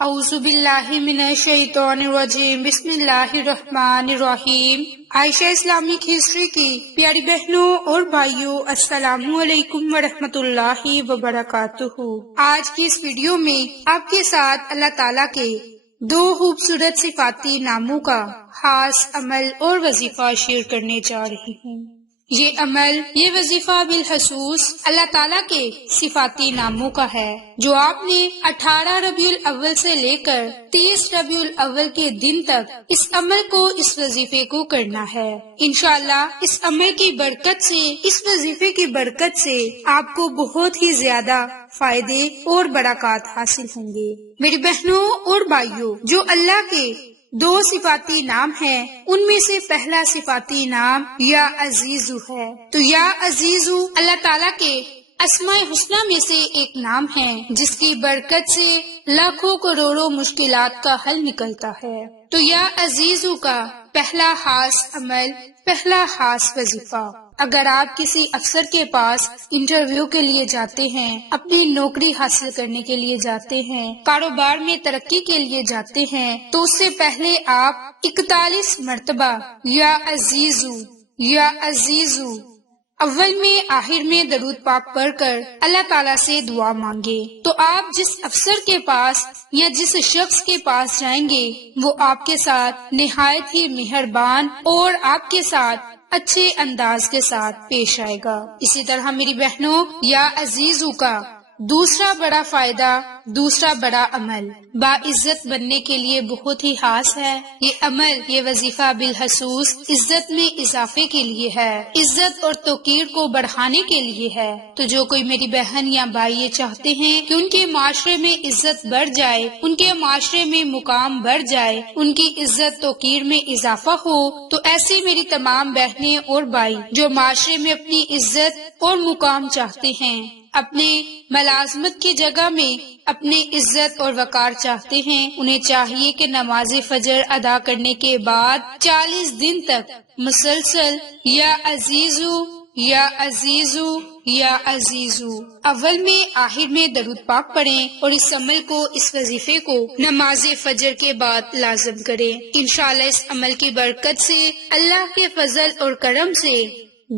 اعوذ باللہ من الشیطان الرجیم، بسم اللہ الرحمن الرحیم۔ عائشہ اسلامک ہسٹری کی پیاری بہنوں اور بھائیوں، السلام علیکم ورحمۃ اللہ وبرکاتہ۔ آج کی اس ویڈیو میں آپ کے ساتھ اللہ تعالیٰ کے دو خوبصورت صفاتی ناموں کا خاص عمل اور وظیفہ شیئر کرنے جا رہی ہوں۔ یہ عمل، یہ وظیفہ بالخصوص اللہ تعالیٰ کے صفاتی ناموں کا ہے، جو آپ نے 18 ربیع الاول سے لے کر 30 ربیع الاول کے دن تک اس عمل کو، اس وظیفے کو کرنا ہے۔ انشاءاللہ اس عمل کی برکت سے، اس وظیفے کی برکت سے آپ کو بہت ہی زیادہ فائدے اور برکات حاصل ہوں گے۔ میری بہنوں اور بھائیوں، جو اللہ کے دو صفاتی نام ہیں، ان میں سے پہلا صفاتی نام یا عزیزو ہے۔ تو یا عزیزو اللہ تعالیٰ کے اسماء حسنہ میں سے ایک نام ہے، جس کی برکت سے لاکھوں کروڑوں مشکلات کا حل نکلتا ہے۔ تو یا عزیزو کا پہلا خاص عمل، پہلا خاص وظیفہ، اگر آپ کسی افسر کے پاس انٹرویو کے لیے جاتے ہیں، اپنی نوکری حاصل کرنے کے لیے جاتے ہیں، کاروبار میں ترقی کے لیے جاتے ہیں، تو اس سے پہلے آپ 41 مرتبہ یا عزیزو، یا عزیزو اول میں آخر میں درود پاک پڑھ کر اللہ تعالیٰ سے دعا مانگے۔ تو آپ جس افسر کے پاس یا جس شخص کے پاس جائیں گے، وہ آپ کے ساتھ نہایت ہی مہربان اور آپ کے ساتھ اچھے انداز کے ساتھ پیش آئے گا۔ اسی طرح میری بہنوں، یا عزیزو کا دوسرا بڑا فائدہ، دوسرا بڑا عمل باعزت بننے کے لیے بہت ہی خاص ہے۔ یہ عمل، یہ وظیفہ بالخصوص عزت میں اضافے کے لیے ہے، عزت اور توقیر کو بڑھانے کے لیے ہے۔ تو جو کوئی میری بہن یا بھائی یہ چاہتے ہیں کہ ان کے معاشرے میں عزت بڑھ جائے، ان کے معاشرے میں مقام بڑھ جائے، ان کی عزت توقیر میں اضافہ ہو، تو ایسی میری تمام بہنیں اور بھائی جو معاشرے میں اپنی عزت اور مقام چاہتے ہیں، اپنے ملازمت کی جگہ میں اپنی عزت اور وقار چاہتے ہیں، انہیں چاہیے کہ نماز فجر ادا کرنے کے بعد 40 دن تک مسلسل یا عزیزو، یا عزیزو، یا عزیزو اول میں آخر میں درود پاک پڑھیں، اور اس عمل کو، اس وظیفے کو نماز فجر کے بعد لازم کریں۔ انشاءاللہ اس عمل کی برکت سے، اللہ کے فضل اور کرم سے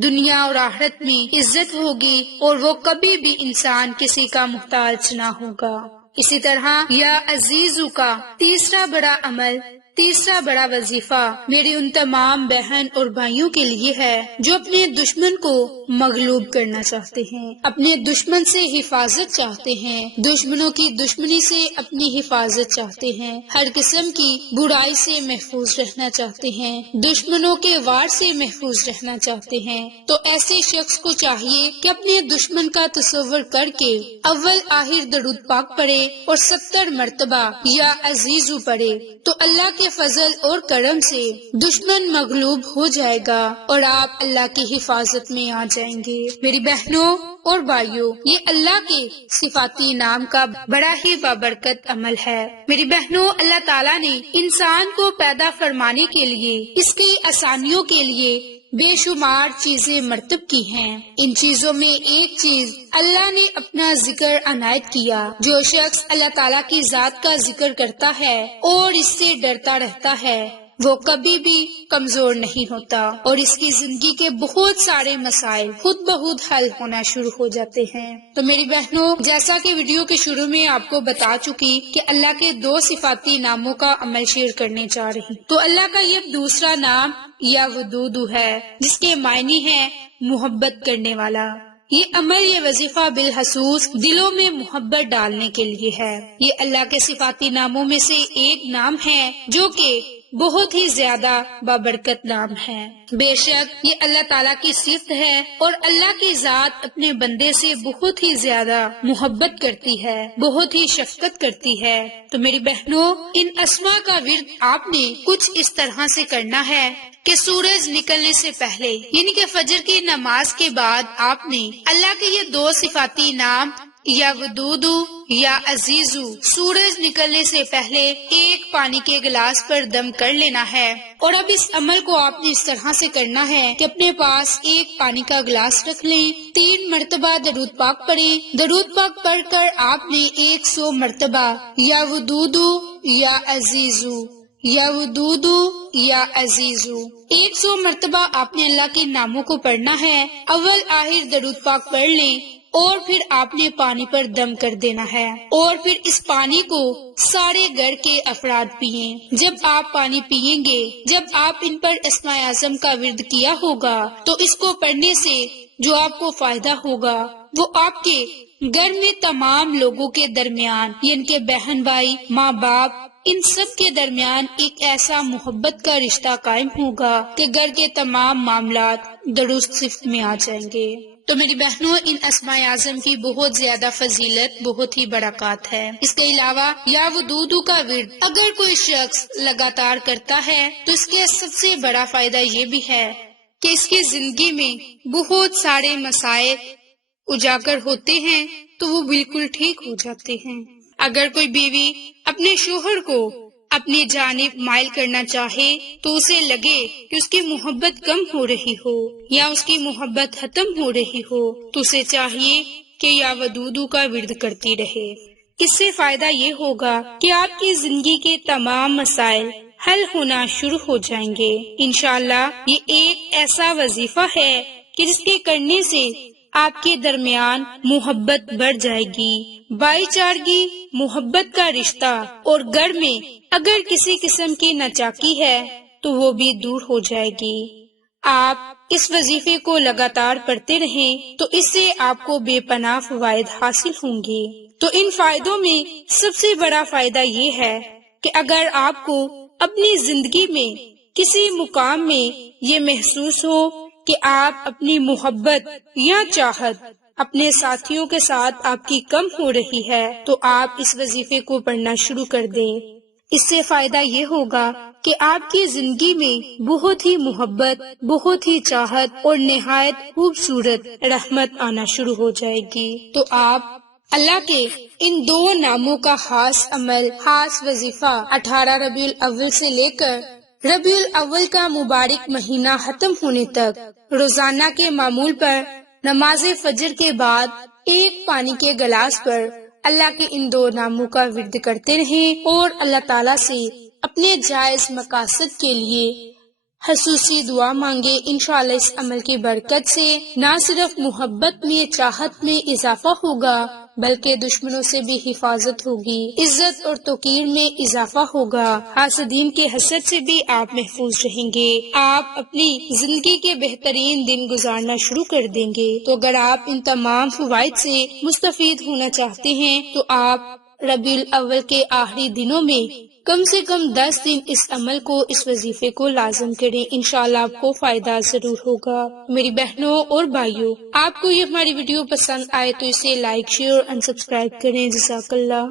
دنیا اور آخرت میں عزت ہوگی، اور وہ کبھی بھی انسان کسی کا محتاج نہ ہوگا۔ اسی طرح یا عزیزو کا تیسرا بڑا عمل، تیسرا بڑا وظیفہ میرے ان تمام بہن اور بھائیوں کے لیے ہے جو اپنے دشمن کو مغلوب کرنا چاہتے ہیں، اپنے دشمن سے حفاظت چاہتے ہیں، دشمنوں کی دشمنی سے اپنی حفاظت چاہتے ہیں، ہر قسم کی برائی سے محفوظ رہنا چاہتے ہیں، دشمنوں کے وار سے محفوظ رہنا چاہتے ہیں۔ تو ایسے شخص کو چاہیے کہ اپنے دشمن کا تصور کر کے اول آخر درود پاک پڑھے اور 70 مرتبہ یا عزیزو پڑھے، تو اللہ کے فضل اور کرم سے دشمن مغلوب ہو جائے گا اور آپ اللہ کی حفاظت میں آ جائیں گے۔ میری بہنوں اور بھائیوں، یہ اللہ کے صفاتی نام کا بڑا ہی بابرکت عمل ہے۔ میری بہنوں، اللہ تعالیٰ نے انسان کو پیدا فرمانے کے لیے، اس کی آسانیوں کے لیے بے شمار چیزیں مرتب کی ہیں۔ ان چیزوں میں ایک چیز اللہ نے اپنا ذکر عنایت کیا۔ جو شخص اللہ تعالیٰ کی ذات کا ذکر کرتا ہے اور اس سے ڈرتا رہتا ہے، وہ کبھی بھی کمزور نہیں ہوتا، اور اس کی زندگی کے بہت سارے مسائل خود بخود حل ہونا شروع ہو جاتے ہیں۔ تو میری بہنوں، جیسا کہ ویڈیو کے شروع میں آپ کو بتا چکی کہ اللہ کے دو صفاتی ناموں کا عمل شیئر کرنے جا رہی، تو اللہ کا یہ دوسرا نام یا ودودو ہے، جس کے معنی ہے محبت کرنے والا۔ یہ عمل، یہ وظیفہ بالخصوص دلوں میں محبت ڈالنے کے لیے ہے۔ یہ اللہ کے صفاتی ناموں میں سے ایک نام ہے جو کہ بہت ہی زیادہ بابرکت نام ہے۔ بے شک یہ اللہ تعالیٰ کی صفت ہے، اور اللہ کی ذات اپنے بندے سے بہت ہی زیادہ محبت کرتی ہے، بہت ہی شفقت کرتی ہے۔ تو میری بہنوں، ان اسماء کا ورد آپ نے کچھ اس طرح سے کرنا ہے کہ سورج نکلنے سے پہلے، یعنی کہ فجر کی نماز کے بعد، آپ نے اللہ کے یہ دو صفاتی نام یا ودودو یا عزیزو، سورج نکلنے سے پہلے ایک پانی کے گلاس پر دم کر لینا ہے۔ اور اب اس عمل کو آپ نے اس طرح سے کرنا ہے کہ اپنے پاس ایک پانی کا گلاس رکھ لیں، 3 مرتبہ درود پاک پڑھیں۔ درود پاک پڑھ کر آپ نے 100 مرتبہ یا ودودو یا عزیزو، یا ودودو یا عزیزو 100 مرتبہ آپ نے اللہ کے ناموں کو پڑھنا ہے۔ اول آخر درود پاک پڑھ لیں اور پھر آپ نے پانی پر دم کر دینا ہے، اور پھر اس پانی کو سارے گھر کے افراد پئیں۔ جب آپ پانی پئیں گے، جب آپ ان پر اسماء اعظم کا ورد کیا ہوگا تو اس کو پڑھنے سے جو آپ کو فائدہ ہوگا وہ آپ کے گھر میں تمام لوگوں کے درمیان، ان کے بہن بھائی، ماں باپ، ان سب کے درمیان ایک ایسا محبت کا رشتہ قائم ہوگا کہ گھر کے تمام معاملات درست صف میں آ جائیں گے۔ تو میری بہنوں، ان اسماء اعظم کی بہت زیادہ فضیلت، بہت ہی برکات ہے۔ اس کے علاوہ یا ودودو کا ورد اگر کوئی شخص لگاتار کرتا ہے تو اس کے سب سے بڑا فائدہ یہ بھی ہے کہ اس کی زندگی میں بہت سارے مسائل اجاگر ہوتے ہیں تو وہ بالکل ٹھیک ہو جاتے ہیں۔ اگر کوئی بیوی اپنے شوہر کو اپنی جانب مائل کرنا چاہے تو اسے لگے کہ اس کی محبت کم ہو رہی ہو یا اس کی محبت ختم ہو رہی ہو تو اسے چاہیے کہ یا ودودو کا ورد کرتی رہے۔ اس سے فائدہ یہ ہوگا کہ آپ کی زندگی کے تمام مسائل حل ہونا شروع ہو جائیں گے۔ انشاءاللہ یہ ایک ایسا وظیفہ ہے کہ جس کے کرنے سے آپ کے درمیان محبت بڑھ جائے گی، بھائی چارگی، محبت کا رشتہ، اور گھر میں اگر کسی قسم کی ناچاکی ہے تو وہ بھی دور ہو جائے گی۔ آپ اس وظیفے کو لگاتار پڑھتے رہیں تو اس سے آپ کو بے پناہ فوائد حاصل ہوں گے۔ تو ان فائدوں میں سب سے بڑا فائدہ یہ ہے کہ اگر آپ کو اپنی زندگی میں کسی مقام میں یہ محسوس ہو کہ آپ اپنی محبت یا چاہت اپنے ساتھیوں کے ساتھ آپ کی کم ہو رہی ہے تو آپ اس وظیفے کو پڑھنا شروع کر دیں۔ اس سے فائدہ یہ ہوگا کہ آپ کی زندگی میں بہت ہی محبت، بہت ہی چاہت اور نہایت خوبصورت رحمت آنا شروع ہو جائے گی۔ تو آپ اللہ کے ان 2 ناموں کا خاص عمل، خاص وظیفہ 18 ربیع الاول سے لے کر ربیع الاول کا مبارک مہینہ ختم ہونے تک روزانہ کے معمول پر نماز فجر کے بعد ایک پانی کے گلاس پر اللہ کے ان 2 ناموں کا ورد کرتے رہیں اور اللہ تعالیٰ سے اپنے جائز مقاصد کے لیے خصوصی دعا مانگے۔ انشاءاللہ اس عمل کی برکت سے نہ صرف محبت میں، چاہت میں اضافہ ہوگا بلکہ دشمنوں سے بھی حفاظت ہوگی، عزت اور توقیر میں اضافہ ہوگا، حاسدین کے حسد سے بھی آپ محفوظ رہیں گے، آپ اپنی زندگی کے بہترین دن گزارنا شروع کر دیں گے۔ تو اگر آپ ان تمام فوائد سے مستفید ہونا چاہتے ہیں تو آپ ربیع الاول کے آخری دنوں میں کم سے کم 10 دن اس عمل کو، اس وظیفے کو لازم کریں، انشاءاللہ آپ کو فائدہ ضرور ہوگا۔ میری بہنوں اور بھائیوں، آپ کو یہ ہماری ویڈیو پسند آئے تو اسے لائک، شیئر اور سبسکرائب کریں۔ جزاک اللہ۔